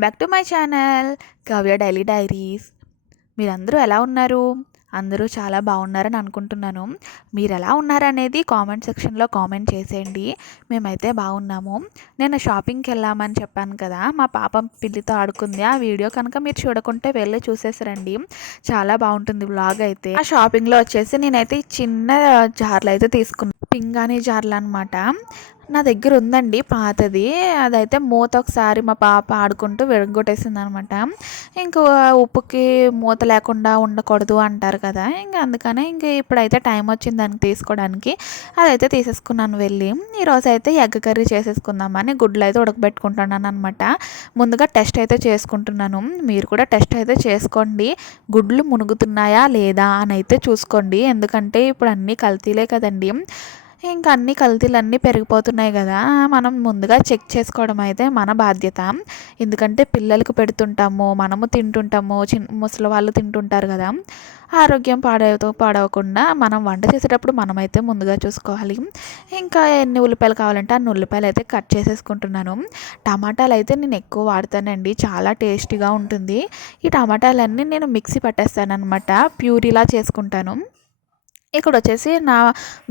Back to my channel Kavya daily diaries మీరందరూ ఎలా ఉన్నారు? అందరూ చాలా బాగున్నారని అనుకుంటున్నాను. మీరు ఎలా ఉన్నారనేది కామెంట్ సెక్షన్లో కామెంట్ చేసేయండి. మేమైతే బాగున్నాము. నేను షాపింగ్కి వెళ్ళామని చెప్పాను కదా మా పాప పిల్లితో ఆడుకుంది. ఆ వీడియో కనుక మీరు చూడకుంటే వెళ్ళి చూసేసరండి. చాలా బాగుంటుంది బ్లాగ్ అయితే. ఆ షాపింగ్లో వచ్చేసి నేనైతే చిన్న జార్లు అయితే తీసుకున్నాను పింగాణి జార్లు అనమాట నా దగ్గర ఉందండి పాతది. అదైతే మూత ఒకసారి మా పాప ఆడుకుంటూ విరగొట్టేసింది అనమాట ఇంకో ఉప్పుకి మూత లేకుండా ఉండకూడదు అంటారు కదా. ఇంకా అందుకనే ఇంక ఇప్పుడైతే టైం వచ్చింది దానికి తీసుకోవడానికి. అదైతే తీసేసుకున్నాను వెళ్ళి. ఈరోజు అయితే ఎగ్ కర్రీ చేసేసుకుందామని గుడ్లు అయితే ఉడకబెట్టుకుంటున్నాను అనమాట ముందుగా టెస్ట్ అయితే చేసుకుంటున్నాను. మీరు కూడా టెస్ట్ అయితే చేసుకోండి. గుడ్లు మునుగుతున్నాయా లేదా అని అయితే చూసుకోండి. ఎందుకంటే ఇప్పుడు అన్నీ కల్తీలే కదండి. ఇంకా అన్ని కల్తీలు అన్నీ పెరిగిపోతున్నాయి కదా మనం ముందుగా చెక్ చేసుకోవడం అయితే మన బాధ్యత. ఎందుకంటే పిల్లలకు పెడుతుంటాము మనము తింటుంటాము చిన్న ముసలి వాళ్ళు తింటుంటారు కదా ఆరోగ్యం పాడవుతూ పాడవకుండా మనం వంట చేసేటప్పుడు మనమైతే ముందుగా చూసుకోవాలి. ఇంకా ఎన్ని ఉల్లిపాయలు కావాలంటే అన్ని ఉల్లిపాయలు అయితే కట్ చేసేసుకుంటున్నాను. టమాటాలు అయితే నేను ఎక్కువ వాడతానండి చాలా టేస్టీగా ఉంటుంది. ఈ టమాటాలన్నీ నేను మిక్సీ పట్టేస్తాను అనమాట ప్యూరీలా చేసుకుంటాను. ఇక్కడ వచ్చేసి నా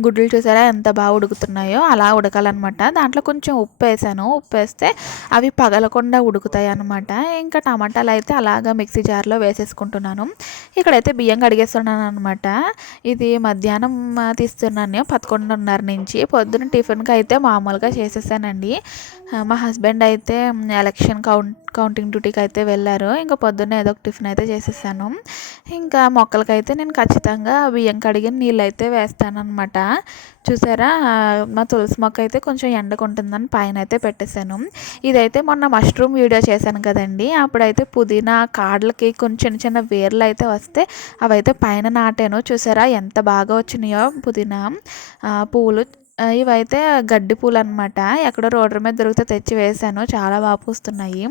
గుడ్లు చూసారా ఎంత బాగా ఉడుకుతున్నాయో అలా ఉడకాలన్నమాట. దాంట్లో కొంచెం ఉప్పు వేసాను ఉప్పు వేస్తే అవి పగలకుండా ఉడుకుతాయి అనమాట ఇంకా టమాటాలు అయితే అలాగా మిక్సీ జార్లో వేసేసుకుంటున్నాను. ఇక్కడైతే బియ్యం కడిగేస్తున్నాను అనమాట ఇది మధ్యాహ్నం తీస్తున్నాను పదకొండున్నర నుంచి. పొద్దున్న టిఫిన్కి అయితే మామూలుగా చేసేసానండి. మా హస్బెండ్ అయితే ఎలక్షన్ కౌంట్ కౌంటింగ్ డ్యూటీకి అయితే వెళ్ళారు. ఇంకా పొద్దున్నే ఏదో ఒక టిఫిన్ అయితే చేసేసాను. ఇంకా మొక్కలకైతే నేను ఖచ్చితంగా బియ్యం కడిగిన నీళ్ళు అయితే వేస్తానమాట చూసారా మా తులసి మొక్క అయితే కొంచెం ఎండకుంటుందని పైన అయితే పెట్టేశాను. ఇదైతే మొన్న మష్రూమ్ వీడియో చేశాను కదండి. అప్పుడైతే పుదీనా కాడలకి కొన్ని చిన్న చిన్న వేర్లు అయితే వస్తే అవైతే పైన నాటాను. చూసారా? ఎంత బాగా వచ్చినాయో పుదీనా. పువ్వులు ఇవైతే గడ్డి పూలు అనమాట ఎక్కడో రోడ్డు మీద దొరికితే తెచ్చి వేసాను చాలా బాగా పూస్తున్నాయి.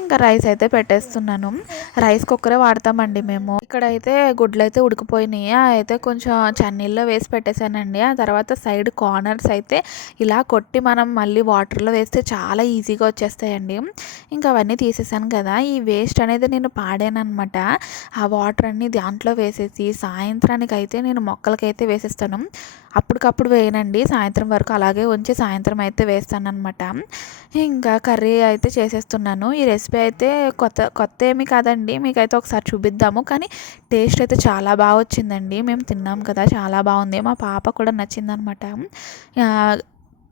ఇంకా రైస్ అయితే పెట్టేస్తున్నాను. రైస్ కుక్కరే వాడతామండి మేము. ఇక్కడైతే గుడ్లు అయితే ఉడికిపోయినాయి. అయితే కొంచెం చన్నీళ్ళలో వేసి పెట్టేశానండి. ఆ తర్వాత సైడ్ కార్నర్స్ అయితే ఇలా కొట్టి మనం మళ్ళీ వాటర్లో వేస్తే చాలా ఈజీగా వచ్చేస్తాయండి. ఇంకా అవన్నీ తీసేసాను కదా. ఈ వేస్ట్ అనేది నేను పాడానమాట ఆ వాటర్ అన్ని దాంట్లో వేసేసి సాయంత్రానికి అయితే నేను మొక్కలకైతే వేసేస్తాను. అప్పటికప్పుడు వేయనండి. సాయంత్రం వరకు అలాగే ఉంచి సాయంత్రం అయితే వేస్తాను అనమాట ఇంకా కర్రీ అయితే చేసేస్తున్నాను. ఈ రెసిపీ అయితే కొత్త కొత్త ఏమీ కాదండి. మీకైతే ఒకసారి చూపిద్దాము. కానీ టేస్ట్ అయితే చాలా బాగా వచ్చిందండి. మేము తిన్నాం కదా చాలా బాగుంది. మా పాప కూడా నచ్చిందనమాట.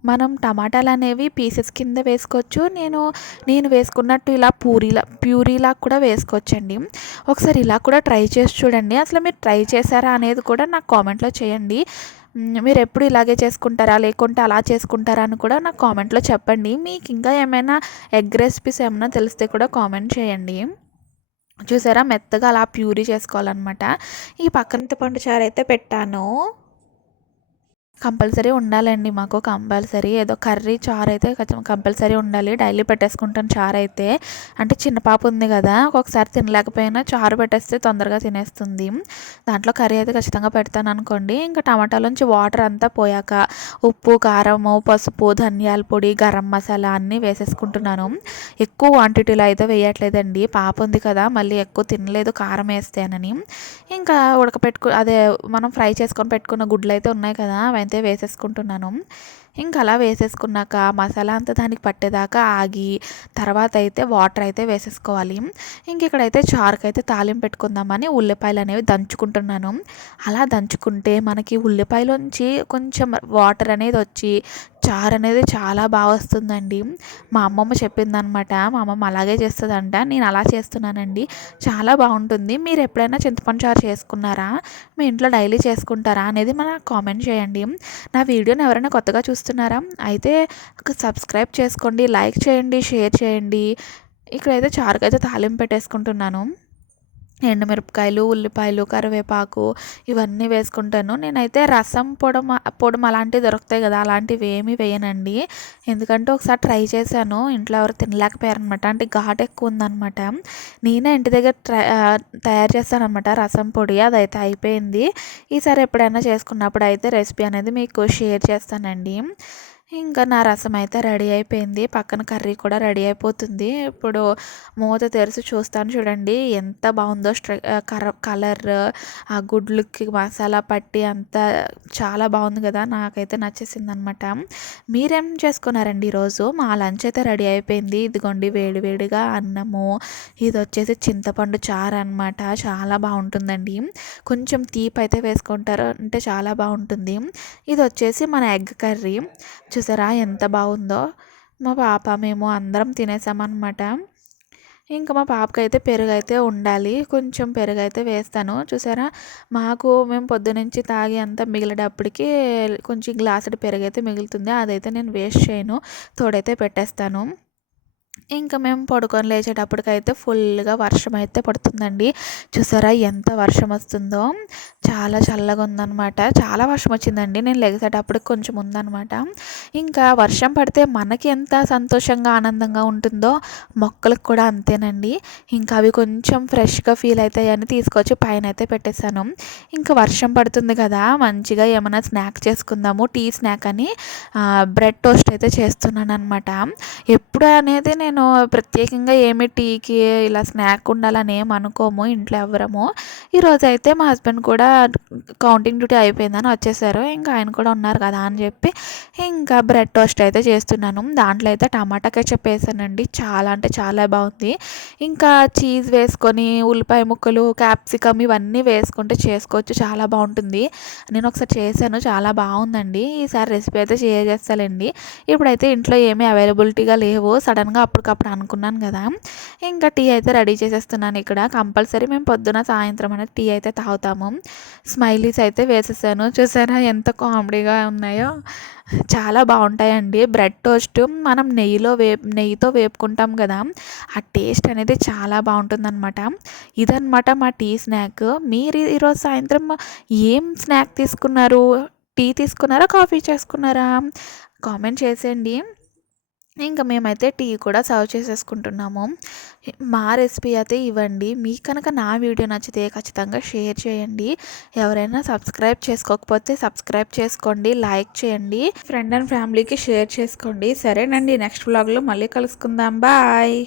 మనం టమాటాలు అనేవి పీసెస్ కింద వేసుకోవచ్చు. నేను నేను వేసుకున్నట్టు ఇలా పూరీలా ప్యూరీలా కూడా వేసుకోవచ్చండి. ఒకసారి ఇలా కూడా ట్రై చేసి చూడండి. అసలు మీరు ట్రై చేశారా అనేది కూడా నాకు కామెంట్లో చేయండి. మీరు ఎప్పుడు ఇలాగే చేసుకుంటారా? లేకుంటే అలా చేసుకుంటారా అని కూడా నాకు కామెంట్లో చెప్పండి. మీకు ఇంకా ఏమైనా ఎగ్ రెసిపీస్ ఏమైనా తెలిస్తే కూడా కామెంట్ చేయండి. చూసారా? మెత్తగా అలా ప్యూరీ చేసుకోవాలన్నమాట. ఈ పక్కన పండు చారు అయితే పెట్టాను. కంపల్సరీ ఉండాలండి. మాకు కంపల్సరీ ఏదో కర్రీ చారు అయితే కంపల్సరీ ఉండాలి. డైలీ పెట్టేసుకుంటాను చారు అయితే. అంటే చిన్న పాప ఉంది కదా ఒక్కొక్కసారి తినలేకపోయినా చారు పెట్టేస్తే తొందరగా తినేస్తుంది. దాంట్లో కర్రీ అయితే ఖచ్చితంగా పెడతాను అనుకోండి. ఇంకా టమాటాలోంచి వాటర్ అంతా పోయాక ఉప్పు కారము పసుపు ధనియాల పొడి గరం మసాలా అన్నీ వేసేసుకుంటున్నాను. ఎక్కువ క్వాంటిటీలో అయితే వేయట్లేదండి. పాప ఉంది కదా మళ్ళీ ఎక్కువ తినలేదు కారం వేస్తేనని. ఇంకా ఉడకపెట్టుకు అదే మనం ఫ్రై చేసుకొని పెట్టుకున్న గుడ్లు అయితే ఉన్నాయి కదా అయితే వేసేసుకుంటున్నాను. ఇంకా అలా వేసేసుకున్నాక మసాలా అంతా దానికి పట్టేదాకా ఆగి తర్వాత అయితే వాటర్ అయితే వేసేసుకోవాలి. ఇంక ఇక్కడైతే చారుకు అయితే తాలింపు పెట్టుకుందామని ఉల్లిపాయలు అనేవి దంచుకుంటున్నాను. అలా దంచుకుంటే మనకి ఉల్లిపాయలోంచి కొంచెం వాటర్ అనేది వచ్చి చారు అనేది చాలా బాగా వస్తుందండి. మా అమ్మమ్మ చెప్పిందనమాట మా అమ్మమ్మ అలాగే చేస్తుందంట నేను అలా చేస్తున్నానండి చాలా బాగుంటుంది మీరు ఎప్పుడైనా చింతపండు చారు చేసుకున్నారా మీ ఇంట్లో డైలీ చేసుకుంటారా అనేది మన కామెంట్ చేయండి. నా వీడియోని ఎవరైనా కొత్తగా చూస్తున్నారా అయితే సబ్స్క్రైబ్ చేసుకోండి లైక్ చేయండి షేర్ చేయండి. ఇక్కడైతే చారుకైతే తాలింపు పెట్టేసుకుంటున్నాను. ఎండుమిరపకాయలు ఉల్లిపాయలు కరివేపాకు ఇవన్నీ వేసుకుంటాను. నేనైతే రసం పొడమ పొడమ అలాంటివి దొరుకుతాయి కదా అలాంటివి ఏమీ వేయనండి. ఎందుకంటే ఒకసారి ట్రై చేశాను ఇంట్లో ఎవరు తినలేకపోయారనమాట అంటే ఘాట్ ఎక్కువ ఉందనమాట నేనే ఇంటి దగ్గర ట్రై తయారు చేస్తానమాట రసం పొడి అదైతే అయిపోయింది. ఈసారి ఎప్పుడైనా చేసుకున్నప్పుడు అయితే రెసిపీ అనేది మీకు షేర్ చేస్తానండి. ఇంకా నా రసం అయితే రెడీ అయిపోయింది. పక్కన కర్రీ కూడా రెడీ అయిపోతుంది. ఇప్పుడు మూత తెరిచి చూస్తాను చూడండి. ఎంత బాగుందో స్ట్ర కర కలర్ ఆ గుడ్లుకి మసాలా పట్టి అంతా చాలా బాగుంది కదా. నాకైతే నచ్చేసింది అనమాట మీరేం చేసుకున్నారండి ఈరోజు? మా లంచ్ అయితే రెడీ అయిపోయింది. ఇదిగోండి వేడివేడిగా అన్నము ఇది వచ్చేసి చింతపండు చారు అనమాట చాలా బాగుంటుందండి. కొంచెం తీపి అయితే వేసుకుంటారు. అంటే చాలా బాగుంటుంది. ఇది వచ్చేసి మన ఎగ్ కర్రీ. చూసారా? ఎంత బాగుందో. మా పాప మేము అందరం తినేసామన్నమాట. ఇంకా మా పాపకి అయితే పెరుగు అయితే ఉండాలి. కొంచెం పెరుగు అయితే వేస్తాను. చూసారా? మాకు మేము పొద్దునుంచి తాగి అంతా మిగిలేటప్పటికి కొంచెం గ్లాసుడు పెరుగు అయితే మిగులుతుంది. అదైతే నేను వేస్ట్ చేయను. తోడైతే పెట్టేస్తాను. ఇంకా మేము పడుకొని లేచేటప్పటికైతే ఫుల్గా వర్షం అయితే పడుతుందండి. చూసారా ఎంత వర్షం వస్తుందో? చాలా చల్లగా ఉందన్నమాట. చాలా వర్షం వచ్చిందండి. నేను లెగసేటప్పటికి కొంచెం ఉందన్నమాట. ఇంకా వర్షం పడితే మనకి ఎంత సంతోషంగా ఆనందంగా ఉంటుందో మొక్కలకు కూడా అంతేనండి. ఇంకా అవి కొంచెం ఫ్రెష్గా ఫీల్ అవుతాయని తీసుకొచ్చి పైన అయితే పెట్టేశాను. ఇంకా వర్షం పడుతుంది కదా మంచిగా ఏమైనా స్నాక్ చేసుకుందాము టీ స్నాక్ అని బ్రెడ్ టోస్ట్ అయితే చేస్తున్నాను అనమాట ఎప్పుడు అనేది నేను ప్రత్యేకంగా ఏమి టీకి ఇలా స్నాక్ ఉండాలని ఏం అనుకోము ఇంట్లో ఎవరము ఈరోజు అయితే మా హస్బెండ్ కూడా కౌంటింగ్ డ్యూటీ అయిపోయిందని వచ్చేసారు. ఇంకా ఆయన కూడా ఉన్నారు కదా అని చెప్పి ఇంకా బ్రెడ్ టోస్ట్ అయితే చేస్తున్నాను. దాంట్లో అయితే టమాటా కెచప్ వేసానండి. చాలా అంటే చాలా బాగుంది. ఇంకా చీజ్ వేసుకొని ఉల్లిపాయ ముక్కలు క్యాప్సికమ్ ఇవన్నీ వేసుకుంటే చేసుకోవచ్చు. చాలా బాగుంటుంది. నేను ఒకసారి చేశాను. చాలా బాగుందండి. ఈసారి రెసిపీ అయితే చేసేస్తానండి ఇప్పుడైతే ఇంట్లో ఏమీ అవైలబిలిటీగా లేవు. సడన్గా అప్పుడు అప్పటికప్పుడు అనుకున్నాను కదా. ఇంకా టీ అయితే రెడీ చేసేస్తున్నాను ఇక్కడ. కంపల్సరీ మేము పొద్దున సాయంత్రం అనేది టీ అయితే తాగుతాము. స్మైలీస్ అయితే వేసేసాను. చూసారా ఎంత కామెడీగా ఉన్నాయో. చాలా బాగుంటాయండి. బ్రెడ్ టోస్ట్ మనం నెయ్యిలో వేపు నెయ్యితో వేపుకుంటాం కదా. ఆ టేస్ట్ అనేది చాలా బాగుంటుందన్నమాట. ఇదనమాట మా టీ స్నాక్. మీరు ఈరోజు సాయంత్రం ఏం స్నాక్ తీసుకున్నారు? టీ తీసుకున్నారా? కాఫీ చేసుకున్నారా? కామెంట్ చేసేయండి. ఇంకా మేమైతే టీ కూడా సర్వ్ చేసేసుకుంటున్నాము. మా రెసిపీ అయితే ఇవ్వండి. మీ కనుక నా వీడియో నచ్చితే ఖచ్చితంగా షేర్ చేయండి. ఎవరైనా సబ్స్క్రైబ్ చేసుకోకపోతే సబ్స్క్రైబ్ చేసుకోండి లైక్ చేయండి. ఫ్రెండ్ అండ్ ఫ్యామిలీకి షేర్ చేసుకోండి. సరేనండి నెక్స్ట్ వ్లాగ్లో మళ్ళీ కలుసుకుందాం. బాయ్.